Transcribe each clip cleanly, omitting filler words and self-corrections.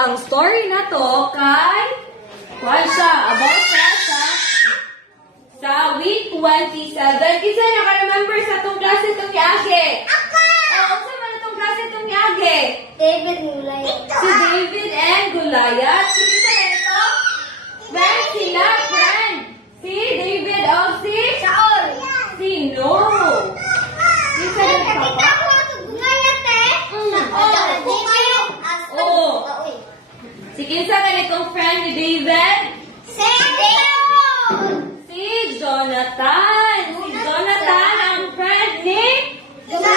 ang story na to kay kuan siya about sa week 27. Isa naka-remember sa itong klase itong Age? Ako! Oo, sa man itong klase itong Age? David and Goliath. Si David and Goliath. Sino sa ito? Friend sila, friend. Si David o si Saul. Sino? Si sa ito? Oo. Si kinsa ganitong friend ni David? Si Jonathan. Si Jonathan ang friend ni David.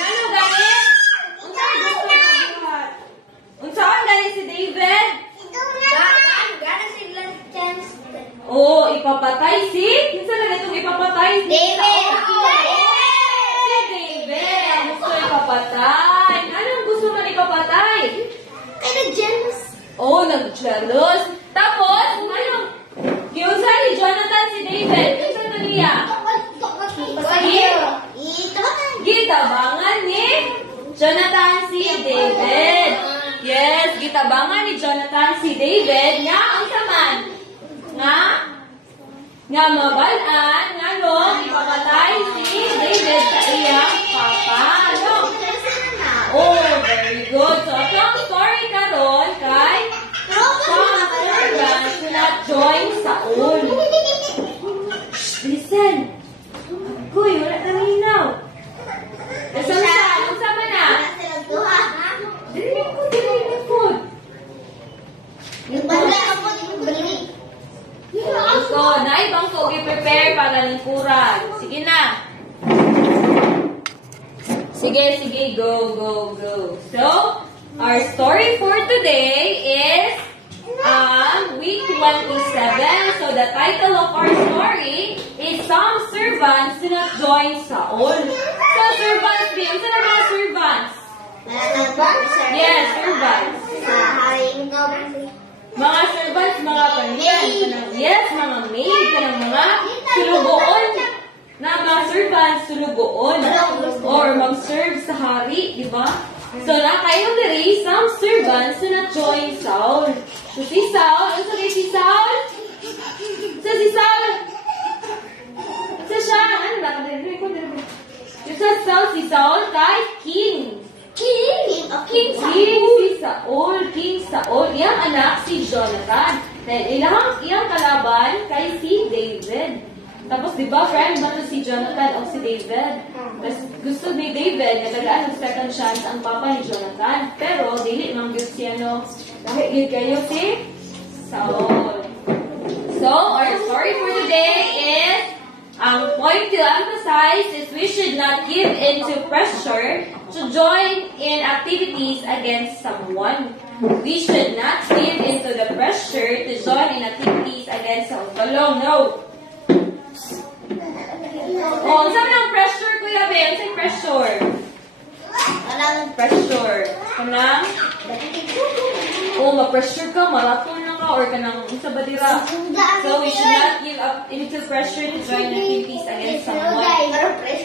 Ano ganit? Unsaon ganit si David? Oo, ipapatay si? Kinsa na ganitong ipapatay? David. Si David. Gusto ipapatay. Anong gusto man ipapatay? Oo, nag-jealous. Tapos, anong? Kinsa ni Jonathan si David? Kinsa na niya? Gitabangan ni Jonathan si David. Yes, gitabangan ni Jonathan si David. Nga, ang saman. Nga mabalaan, nga no, ipapatay si David sa iyang papa. Ano? Oh, very good. So, itong story karon kay some servants who not join Saul. Listen. Kuy, wala na minaw. Ang sama na. Dili ko. So, naibang ko i-prepare para lingkuran. Sige na. Sige, go. So, our story for today is week 27. So, the title of our story is Some Servants Do Not Join Saul. So, servants, din. Saan ang mga servants? Yes, servants. Mga servants, mga kanyan. Yes, mga maid. Mga sulugoon. Na mga servants, sulugoon. Or mag-serve sa hari, di ba? So, na kayo diri, some servants do not join Saul. So, si Saul, ano sabi si Saul? Si Saul? Siya, ano ba? Si Saul kay King. King si Saul. Iyang anak si Jonathan. Then, iyang kalaban kay si David. Tapos, di ba, friend, ba si Jonathan o si David? Tapos, gusto ni David na tagaan ng second chance ang papa ni Jonathan. Pero, dili mang yun siya, no? Dahil yun kayo si Saul. So, our story for today is, ang point to emphasize is we should not give into pressure to join in activities against someone. We should not give into the pressure to join in activities against someone. No. Oh, saan ang pressure, Kuya Ben? Saan pressure? Pressure. Kanang? Oh, ma-pressure ka, marathon na ka, or kanang isa ba dira? So, we should not give up into pressure to join activities against someone.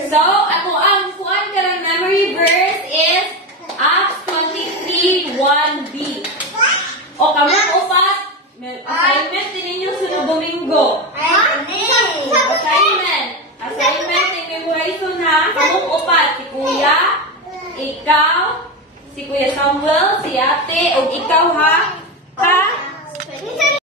So, ako ang kuan karang memory verse is Acts 23:1b. O, kami upat. Assignment din ninyo sunod Domingo. Assignment din memorize na. Kamong upat. Si Kuya, ikaw, si Kuya Samuel, si Ate, o ikaw ha.